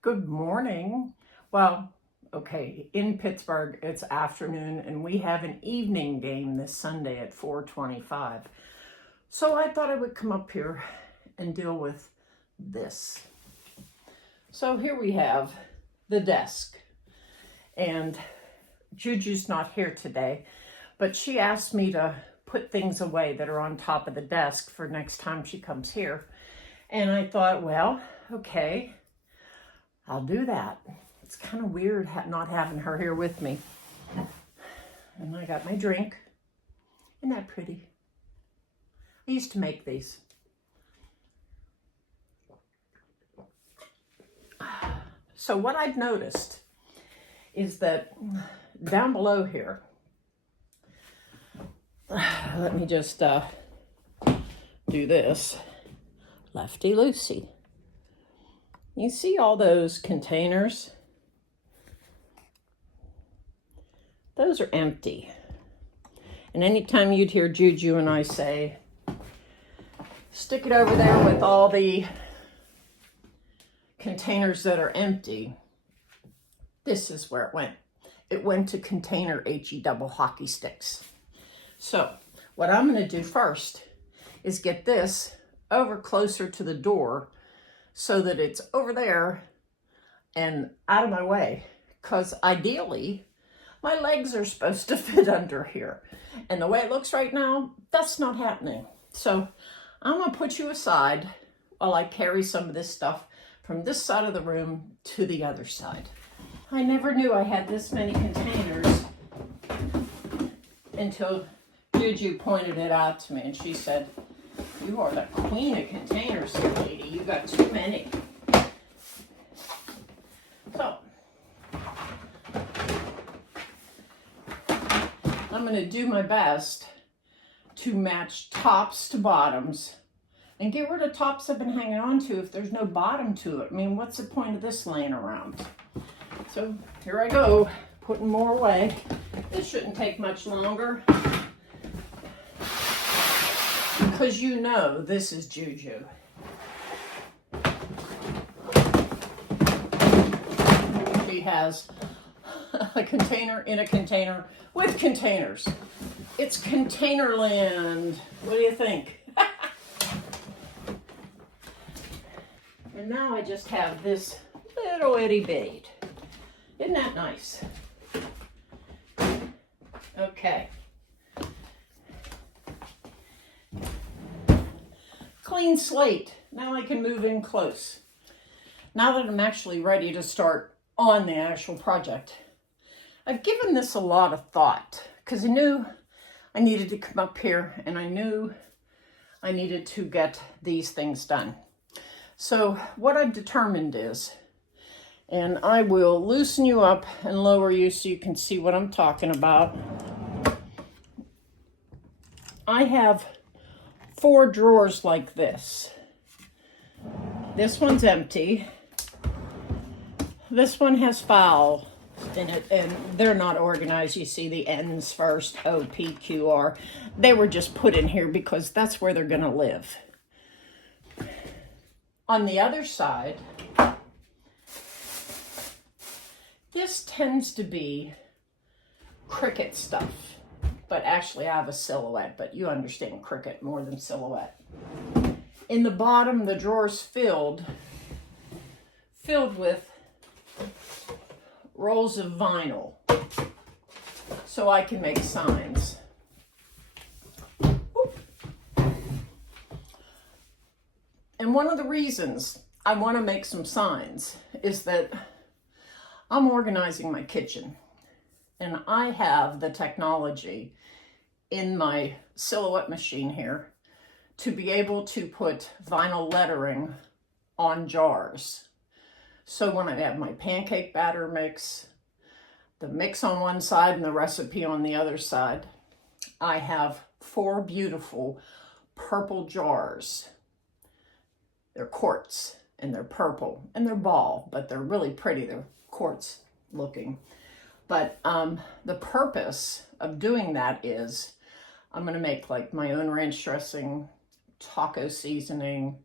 Good morning. Well, okay, in Pittsburgh, it's afternoon and we have an evening game this Sunday at 4:25. So I thought I would come up here and deal with this. So here we have the desk. And Juju's not here today, but she asked me to put things away that are on top of the desk for next time she comes here. And I thought, well, okay, I'll do that. It's kind of weird not having her here with me. And I got my drink. Isn't that pretty? I used to make these. So what I've noticed is that down below here, let me just do this, lefty-loosey. You see all those containers? Those are empty. And anytime you'd hear Juju and I say, stick it over there with all the containers that are empty, this is where it went. It went to container HE double hockey sticks. So what I'm going to do first is get this over closer to the door so that it's over there and out of my way, because ideally my legs are supposed to fit under here, and the way it looks right now, that's not happening. So I'm going to put you aside while I carry some of this stuff from this side of the room to the other side. I never knew I had this many containers until Juju pointed it out to me, and she said, "You are the queen of containers here, lady. You got too many." So I'm going to do my best to match tops to bottoms and get rid of tops I've been hanging on to if there's no bottom to it. I mean, what's the point of this laying around? So here I go, putting more away. This shouldn't take much longer, because you know this is Juju. She has a container in a container with containers. It's container land. What do you think? And now I just have this little itty bitty. Isn't that nice? Okay. Clean slate. Now I can move in close. Now that I'm actually ready to start on the actual project, I've given this a lot of thought because I knew I needed to come up here and I knew I needed to get these things done. So what I've determined is, and I will loosen you up and lower you so you can see what I'm talking about. I have 4 drawers like this. This one's empty. This one has file in it, and they're not organized. You see the N's first, O, P, Q, R. They were just put in here because that's where they're going to live. On the other side, this tends to be Cricut stuff, but actually I have a silhouette, but you understand Cricut more than silhouette. In the bottom, the drawer's filled with rolls of vinyl so I can make signs. And one of the reasons I want to make some signs is that I'm organizing my kitchen, and I have the technology in my silhouette machine here to be able to put vinyl lettering on jars. So when I have my pancake batter mix, the mix on one side and the recipe on the other side, I have 4 beautiful purple jars. They're quartz and they're purple and they're ball, but they're really pretty. They're quartz looking. But the purpose of doing that is I'm going to make like my own ranch dressing, taco seasoning,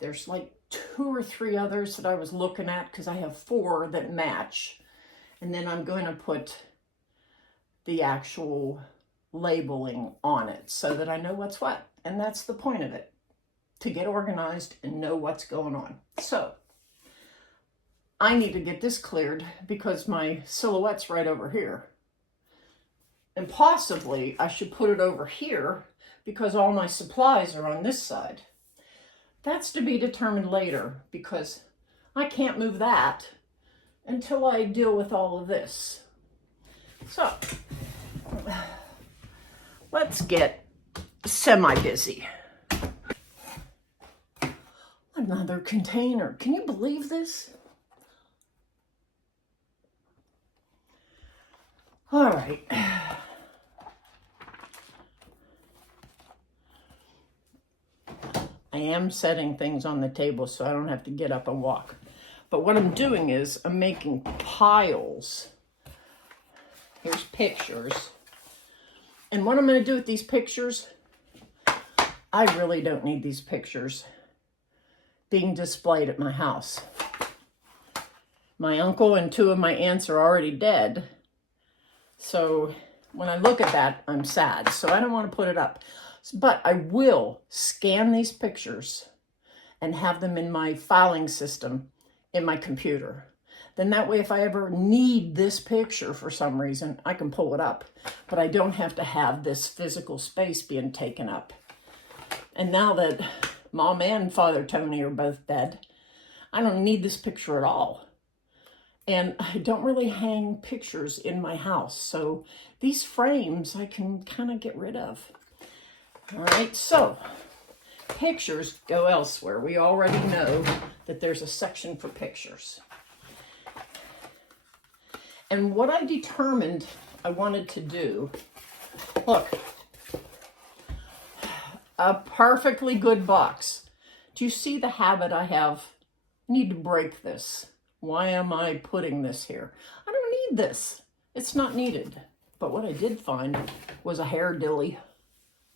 There's like 2 or 3 others that I was looking at because I have 4 that match. And then I'm going to put the actual labeling on it so that I know what's what. And that's the point of it, to get organized and know what's going on. So I need to get this cleared because my silhouette's right over here. And possibly I should put it over here because all my supplies are on this side. That's to be determined later because I can't move that until I deal with all of this. So let's get semi-busy. Another container. Can you believe this? All right. I am setting things on the table so I don't have to get up and walk. But what I'm doing is I'm making piles. Here's pictures. And what I'm going to do with these pictures, I really don't need these pictures being displayed at my house. My uncle and 2 of my aunts are already dead. So when I look at that, I'm sad. So I don't want to put it up. But I will scan these pictures and have them in my filing system in my computer. Then that way, if I ever need this picture for some reason, I can pull it up. But I don't have to have this physical space being taken up. And now that Mom and Father Tony are both dead, I don't need this picture at all. And I don't really hang pictures in my house. So these frames I can kind of get rid of. All right, so pictures go elsewhere. We already know that there's a section for pictures. And what I determined I wanted to do, look, a perfectly good box. Do you see the habit I have? I need to break this. Why am I putting this here? I don't need this. It's not needed. But what I did find was a hair dilly.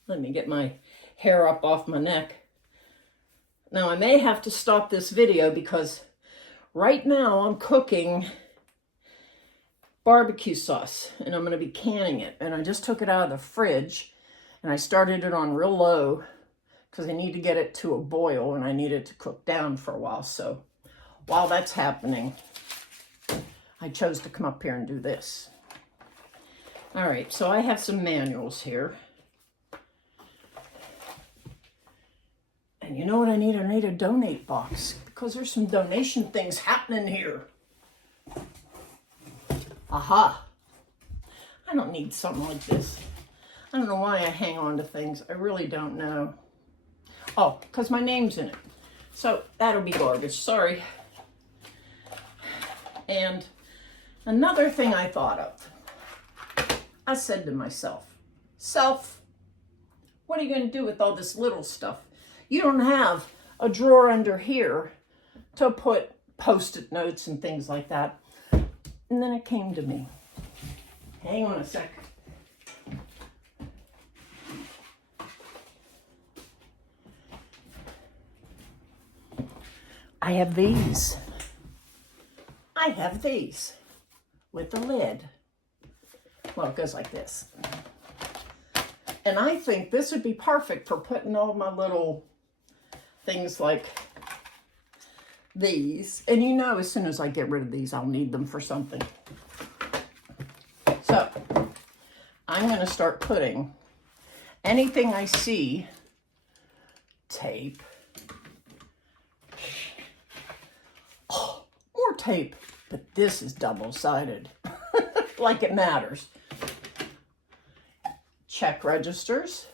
Let me get my hair up off my neck. Now I may have to stop this video because right now I'm cooking barbecue sauce and I'm going to be canning it. And I just took it out of the fridge and I started it on real low because I need to get it to a boil and I need it to cook down for a while. So while that's happening, I chose to come up here and do this. All right, so I have some manuals here. And you know what I need? I need a donate box because there's some donation things happening here. Aha. I don't need something like this. I don't know why I hang on to things. I really don't know. Oh, because my name's in it. So that'll be garbage. Sorry. And another thing I thought of. I said to myself, Self, what are you going to do with all this little stuff? You don't have a drawer under here to put Post-it notes and things like that. And then it came to me. Hang on a sec. I have these. I have these with the lid. Well, it goes like this. And I think this would be perfect for putting all my little things like these. And you know, as soon as I get rid of these, I'll need them for something. So I'm going to start putting anything I see, tape. Oh, more tape. But this is double-sided. Like it matters. Check registers.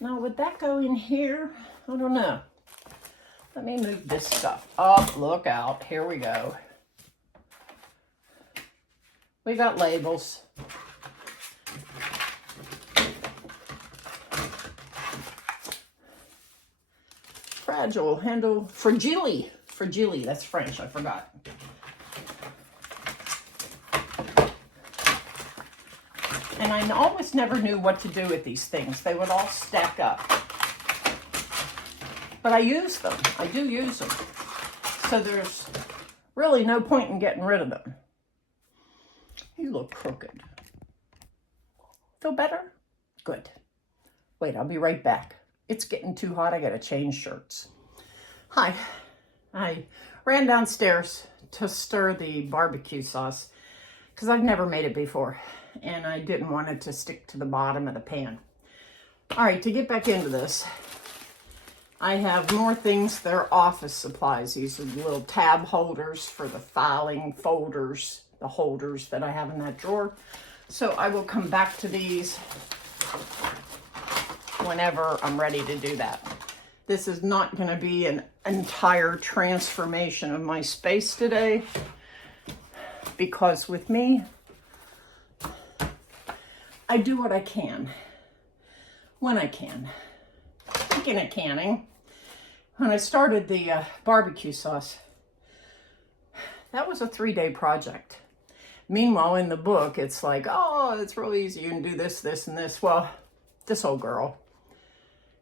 Now, would that go in here? I don't know. Let me move this stuff up. Look out. Here we go. We got labels. Fragile, handle, fragile. Fragile, that's French, I forgot. And I always never knew what to do with these things. They would all stack up. but I use them. I do use them. So there's really no point in getting rid of them. You look crooked. Feel better? Good. Wait, I'll be right back. It's getting too hot. I gotta change shirts. Hi. I ran downstairs to stir the barbecue sauce because I've never made it before and I didn't want it to stick to the bottom of the pan. All right, to get back into this, I have more things. They're office supplies. These are little tab holders for the filing folders, the holders that I have in that drawer. So I will come back to these whenever I'm ready to do that. This is not going to be an entire transformation of my space today, because with me, I do what I can, when I can. Speaking of canning, when I started the barbecue sauce, that was a 3-day project. Meanwhile, in the book, it's like, oh, it's real easy. You can do this, this, and this. Well, this old girl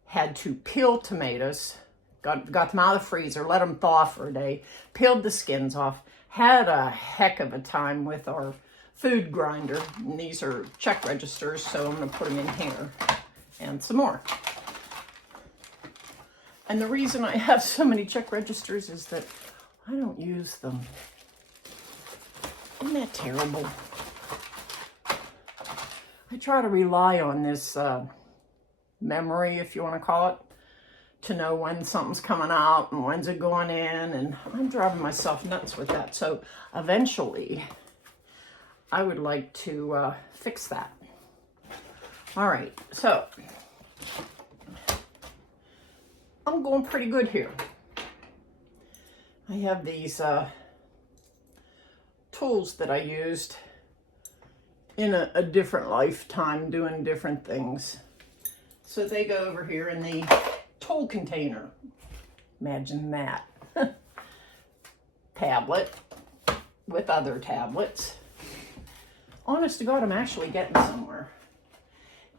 had to peel tomatoes, got them out of the freezer, let them thaw for a day, peeled the skins off, had a heck of a time with our food grinder. And these are check registers, so I'm going to put them in here and some more. And the reason I have so many check registers is that I don't use them. Isn't that terrible? I try to rely on this memory, if you want to call it, to know when something's coming out and when's it going in, and I'm driving myself nuts with that. So eventually, I would like to fix that. All right, so I'm going pretty good here. I have these tools that I used in a different lifetime doing different things. So they go over here in the tool container. Imagine that. Tablet with other tablets. Honest to God, I'm actually getting somewhere.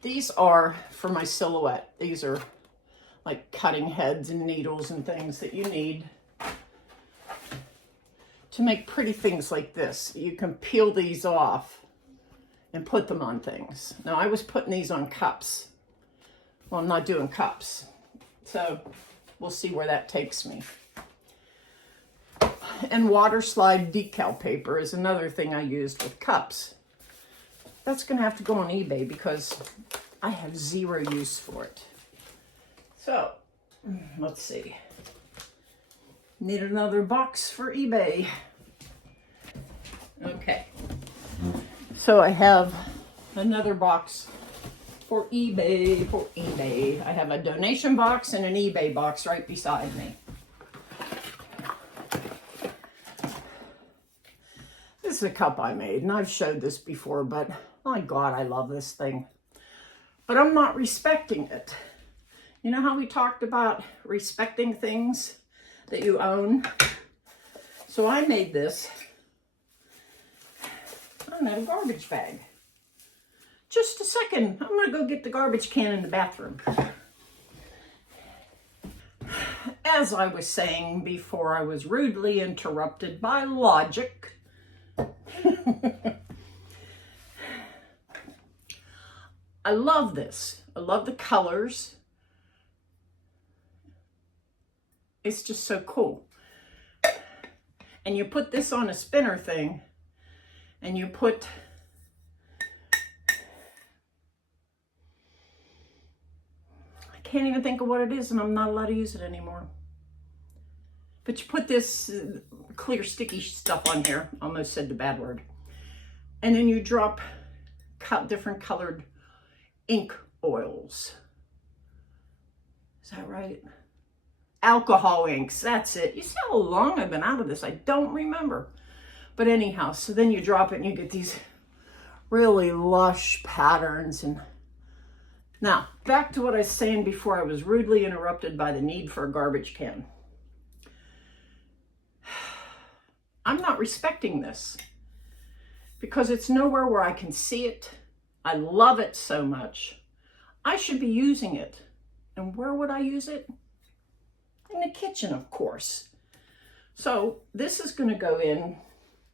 These are for my silhouette. These are like cutting heads and needles and things that you need to make pretty things like this. You can peel these off and put them on things. Now, I was putting these on cups. Well, I'm not doing cups. So we'll see where that takes me. And water slide decal paper is another thing I used with cups. That's going to have to go on eBay because I have zero use for it. So, let's see. Need another box for eBay. Okay. So I have another box for eBay. I have a donation box and an eBay box right beside me. This is a cup I made, and I've showed this before, but my God, I love this thing. But I'm not respecting it. You know how we talked about respecting things that you own? So I made this out of a garbage bag. Just a second. I'm going to go get the garbage can in the bathroom. As I was saying before, I was rudely interrupted by logic. I love this. I love the colors. It's just so cool. And you put this on a spinner thing, and you put I can't even think of what it is, and I'm not allowed to use it anymore. But you put this clear sticky stuff on here. Almost said the bad word. And then you drop different colored ink oils. Is that right? Alcohol inks, that's it. You see how long I've been out of this? I don't remember. But anyhow, so then you drop it and you get these really lush patterns. And now, back to what I was saying before I was rudely interrupted by the need for a garbage can. I'm not respecting this because it's nowhere where I can see it. I love it so much. I should be using it. And where would I use it? in the kitchen, of course. So this is going to go in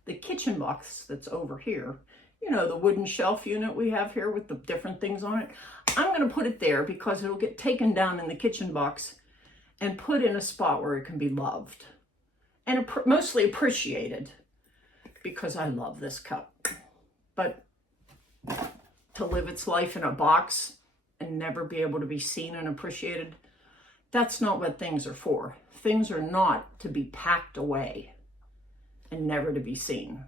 the kitchen box that's over here. You know, the wooden shelf unit we have here with the different things on it. I'm going to put it there because it'll get taken down in the kitchen box and put in a spot where it can be loved and mostly appreciated, because I love this cup. But to live its life in a box and never be able to be seen and appreciated, that's not what things are for. Things are not to be packed away and never to be seen.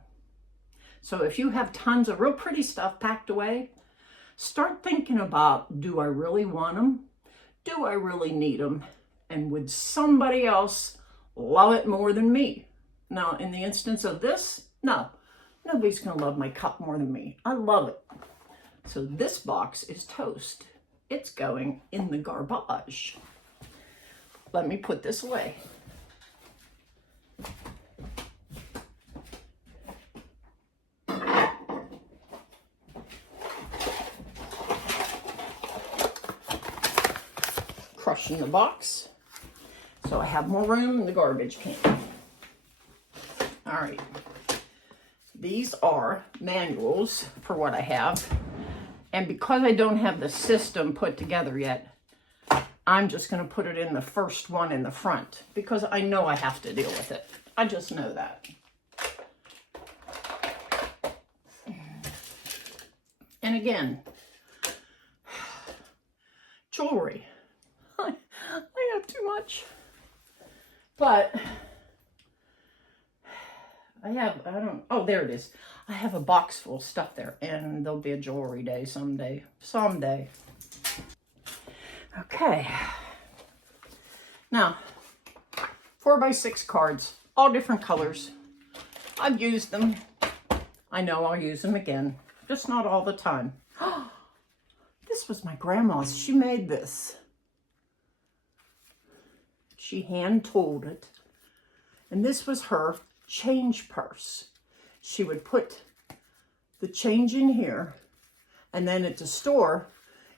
So if you have tons of real pretty stuff packed away, start thinking about, do I really want them? Do I really need them? And would somebody else love it more than me? Now, in the instance of this, no, nobody's going to love my cup more than me. I love it. So this box is toast. It's going in the garbage. Let me put this away. Crushing the box so I have more room in the garbage can. All right. These are manuals for what I have. And because I don't have the system put together yet, I'm just going to put it in the first one in the front because I know I have to deal with it. I just know that. And again, jewelry. I have too much. But oh, there it is. I have a box full of stuff there, and there'll be a jewelry day someday. Okay. Now, 4x6 cards, all different colors. I've used them. I know I'll use them again, just not all the time. This was my grandma's. She made this. She hand-tooled it. And this was her change purse. She would put the change in here, and then at the store,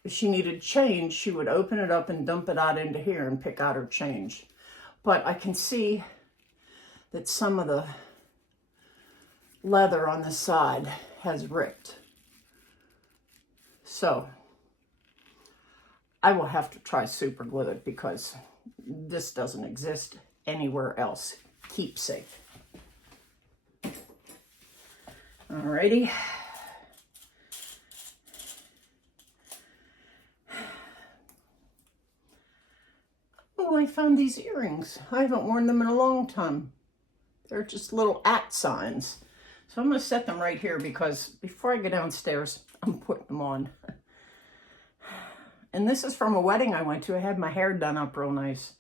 if she needed change, she would open it up and dump it out into here and pick out her change. But I can see that some of the leather on the side has ripped. So I will have to try super glue it because this doesn't exist anywhere else. Keepsake. Alrighty. Oh, I found these earrings. I haven't worn them in a long time. They're just little @ signs. So I'm going to set them right here because before I go downstairs, I'm putting them on. And this is from a wedding I went to. I had my hair done up real nice.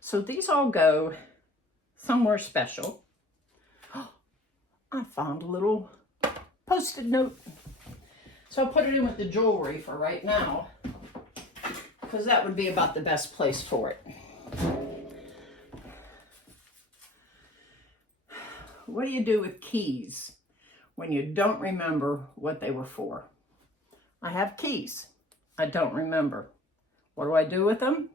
So these all go somewhere special. I found a little Post-it note. So I'll put it in with the jewelry for right now, because that would be about the best place for it. What do you do with keys when you don't remember what they were for? I have keys. I don't remember. What do I do with them?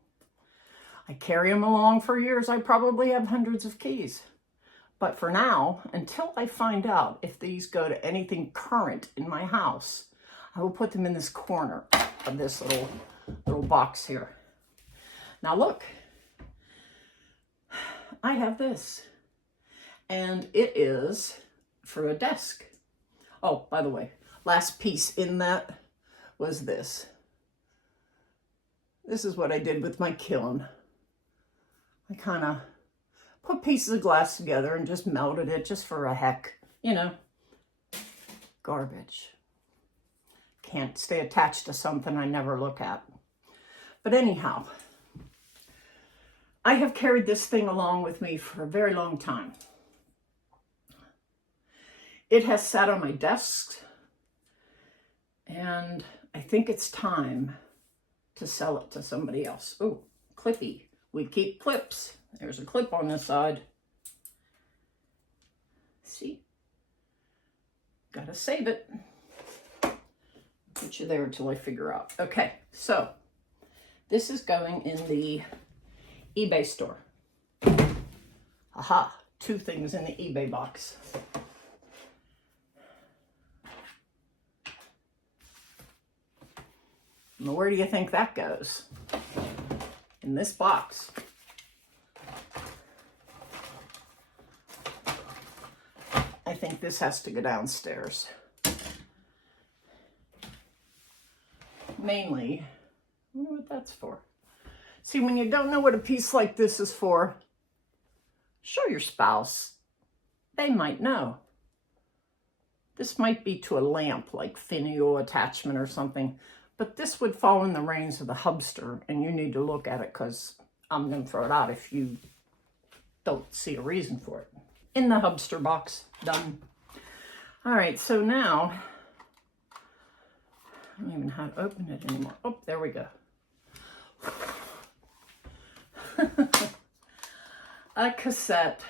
I carry them along for years. I probably have hundreds of keys. But for now, until I find out if these go to anything current in my house, I will put them in this corner of this little box here. Now look, I have this, and it is for a desk. Oh, by the way, last piece in that was this. This is what I did with my kiln. I kind of put pieces of glass together and just melted it just for a heck, you know. Garbage. Can't stay attached to something I never look at. But anyhow, I have carried this thing along with me for a very long time. It has sat on my desk, and I think it's time to sell it to somebody else. Oh, clippy. We keep clips. There's a clip on this side. See? Gotta save it. Put you there until I figure out. Okay, so this is going in the eBay store. Aha, 2 things in the eBay box. Now, where do you think that goes? In this box. I think this has to go downstairs. Mainly, I wonder what that's for. See, when you don't know what a piece like this is for, show your spouse. They might know. This might be to a lamp, like finial attachment or something, but this would fall in the range of the hubster, and you need to look at it because I'm going to throw it out if you don't see a reason for it. In the hubster box, done. All right, so now, I don't even know how to open it anymore. Oh, there we go. A cassette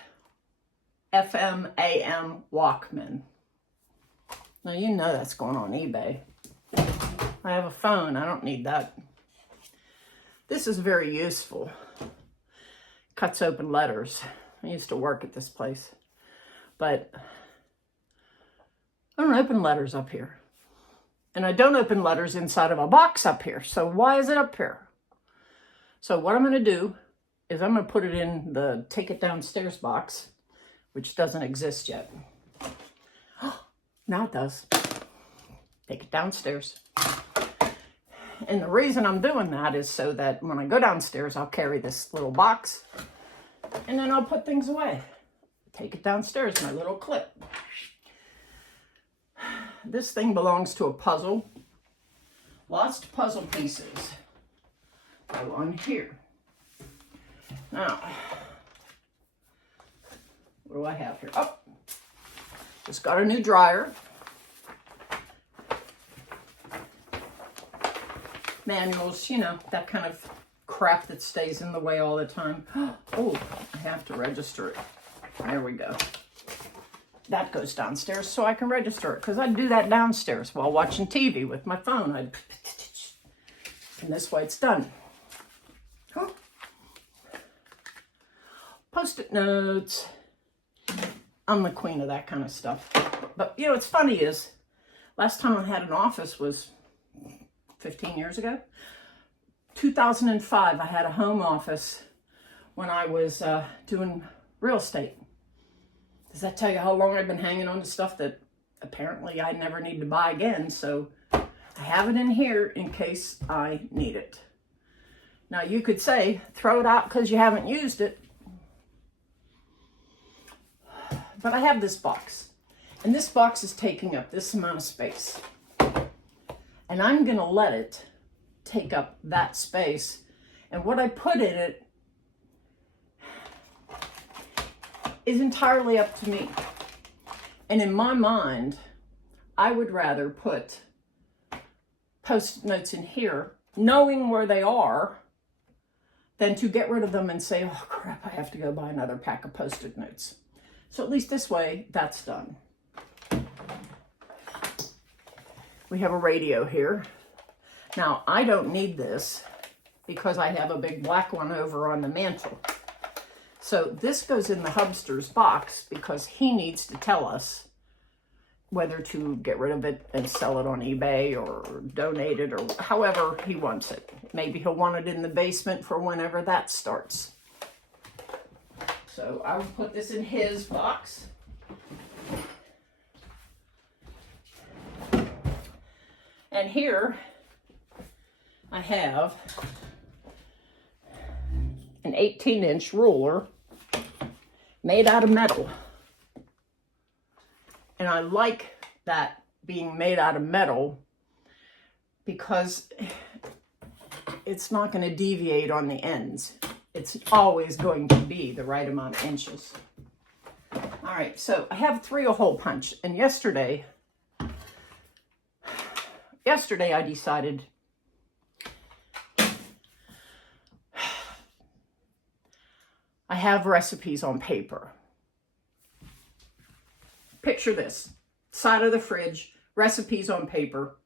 FM AM Walkman. Now you know that's going on eBay. I have a phone, I don't need that. This is very useful. Cuts open letters. I used to work at this place, but I don't open letters up here. And I don't open letters inside of a box up here. So why is it up here? So what I'm going to do is I'm going to put it in the take it downstairs box, which doesn't exist yet. Now it does. Take it downstairs. And the reason I'm doing that is so that when I go downstairs, I'll carry this little box and then I'll put things away. Take it downstairs, my little clip. This thing belongs to a puzzle. Lost puzzle pieces go on here. Now, what do I have here? Oh, just got a new dryer. Manuals, you know, that kind of crap that stays in the way all the time. Oh, I have to register it. There we go. That goes downstairs so I can register it, because I do that downstairs while watching TV with my phone. And this way it's done. Huh. Post-it notes. I'm the queen of that kind of stuff. But you know what's funny is, last time I had an office was 15 years ago. 2005, I had a home office when I was doing real estate. Does that tell you how long I've been hanging on to stuff that apparently I never need to buy again? So I have it in here in case I need it. Now you could say, throw it out because you haven't used it. But I have this box. And this box is taking up this amount of space. And I'm going to let it take up that space. And what I put in it is entirely up to me. And in my mind, I would rather put post-it notes in here, knowing where they are, than to get rid of them and say, oh crap, I have to go buy another pack of post-it notes. So at least this way, that's done. We have a radio here. Now, I don't need this because I have a big black one over on the mantle. So this goes in the hubster's box because he needs to tell us whether to get rid of it and sell it on eBay or donate it or however he wants it. Maybe he'll want it in the basement for whenever that starts. So I will put this in his box. And here I have an 18-inch ruler made out of metal. And I like that being made out of metal because it's not going to deviate on the ends. It's always going to be the right amount of inches. All right, so I have 3-hole punch. And yesterday I decided I have recipes on paper. Picture this, side of the fridge, recipes on paper,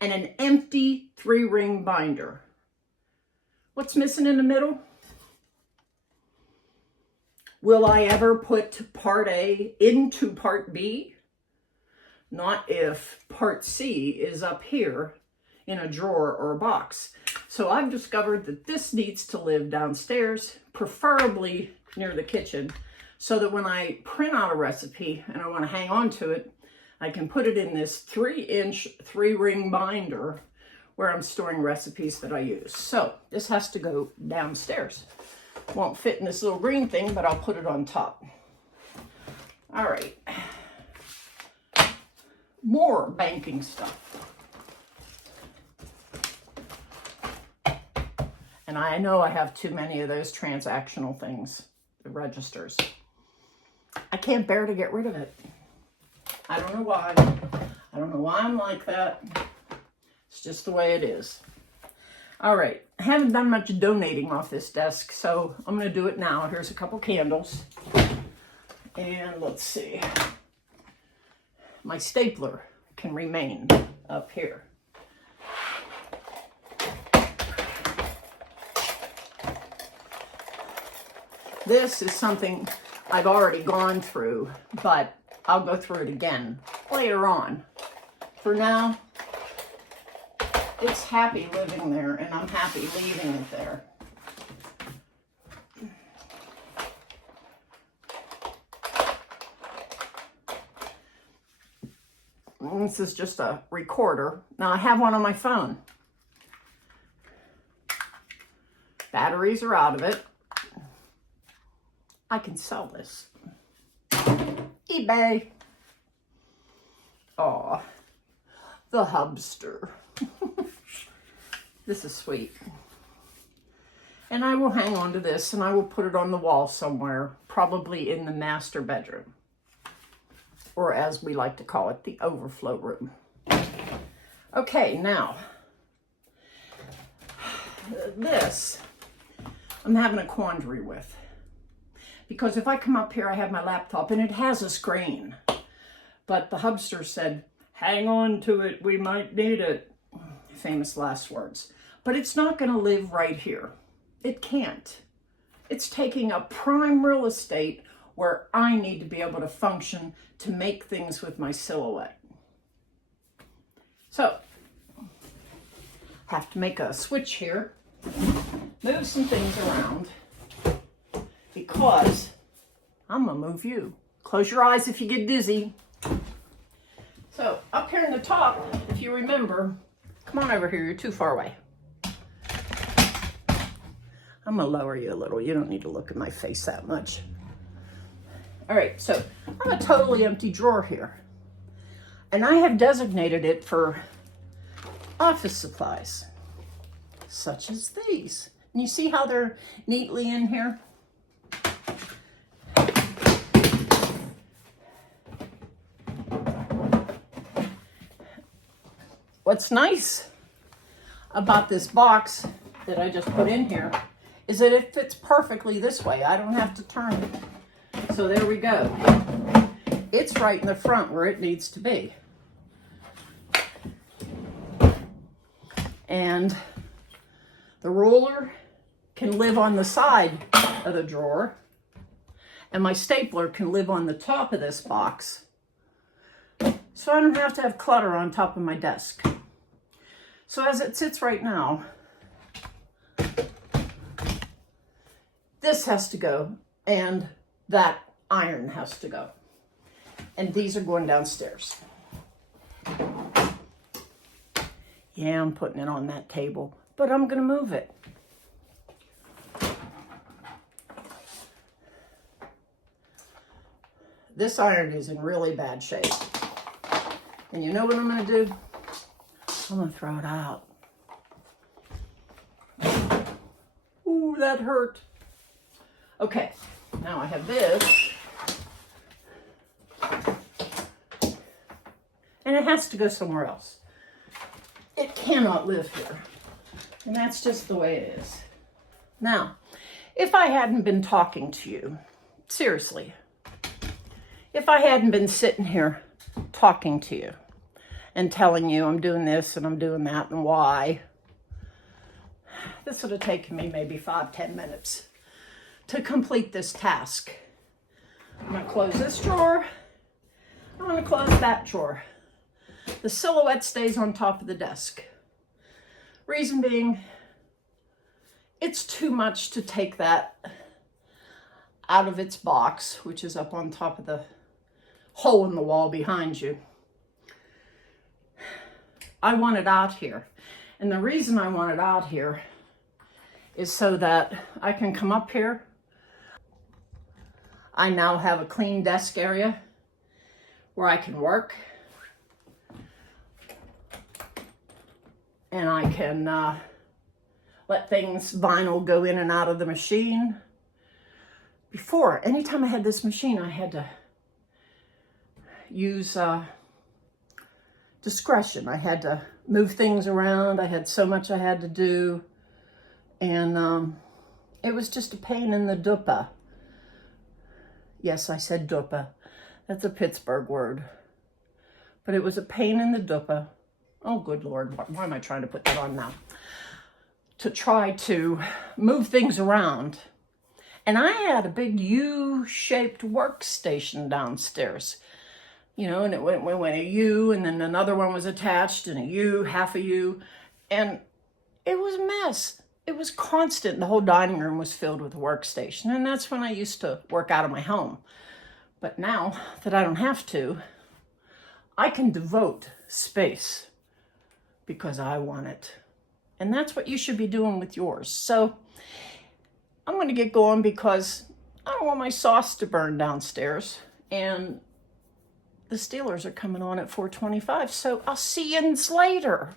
and an empty 3-ring binder. What's missing in the middle? Will I ever put part A into part B? Not if part C is up here in a drawer or a box. So I've discovered that this needs to live downstairs, preferably near the kitchen, so that when I print out a recipe and I want to hang on to it, I can put it in this 3-inch 3-ring binder where I'm storing recipes that I use. So this has to go downstairs. Won't fit in this little green thing, but I'll put it on top. All right. More banking stuff. And I know I have too many of those transactional things, the registers. I can't bear to get rid of it. I don't know why. I don't know why I'm like that. It's just the way it is. All right, I haven't done much donating off this desk, so I'm going to do it now. Here's a couple candles. And let's see. My stapler can remain up here. This is something I've already gone through, but I'll go through it again later on. For now, it's happy living there, and I'm happy leaving it there. This is just a recorder. Now I have one on my phone. Batteries are out of it. I can sell this. eBay. Aw, the hubster. This is sweet. And I will hang on to this and I will put it on the wall somewhere, probably in the master bedroom. Or as we like to call it, the overflow room. Okay, now, this I'm having a quandary with. Because if I come up here, I have my laptop and it has a screen. But the hubster said, hang on to it, we might need it. Famous last words. But it's not going to live right here. It can't. It's taking up prime real estate where I need to be able to function to make things with my silhouette. So, have to make a switch here, move some things around, because I'm gonna move you. Close your eyes if you get dizzy. So, up here in the top, if you remember, come on over here, you're too far away. I'm gonna lower you a little. You don't need to look at my face that much. All right, so I have a totally empty drawer here. And I have designated it for office supplies, such as these. And you see how they're neatly in here? What's nice about this box that I just put in here is that it fits perfectly this way. I don't have to turn it. So there we go. It's right in the front where it needs to be. And the ruler can live on the side of the drawer, and my stapler can live on the top of this box, so I don't have to have clutter on top of my desk. So as it sits right now, this has to go, and that iron has to go. And these are going downstairs. Yeah, I'm putting it on that table, but I'm going to move it. This iron is in really bad shape. And you know what I'm going to do? I'm going to throw it out. Ooh, that hurt. Okay, now I have this. And it has to go somewhere else. It cannot live here. And that's just the way it is. Now, if I hadn't been talking to you, seriously, if I hadn't been sitting here talking to you and telling you I'm doing this and I'm doing that and why, this would have taken me maybe 5-10 minutes to complete this task. I'm going to close this drawer. I'm going to close that drawer. The silhouette stays on top of the desk. Reason being, it's too much to take that out of its box, which is up on top of the hole in the wall behind you. I want it out here. And the reason I want it out here is so that I can come up here. I now have a clean desk area where I can work. And I can let vinyl go in and out of the machine. Before, anytime I had this machine, I had to use discretion. I had to move things around. I had so much I had to do. And it was just a pain in the dupa. Yes, I said dupa. That's a Pittsburgh word. But it was a pain in the dupa. Oh, good Lord, why am I trying to put that on now? To try to move things around. And I had a big U-shaped workstation downstairs. You know, and it went a U, and then another one was attached, and a U, half a U. And it was a mess. It was constant. The whole dining room was filled with a workstation. And that's when I used to work out of my home. But now that I don't have to, I can devote space because I want it. And that's what you should be doing with yours. So I'm going to get going because I don't want my sauce to burn downstairs. And the Steelers are coming on at 4:25. So I'll see you later.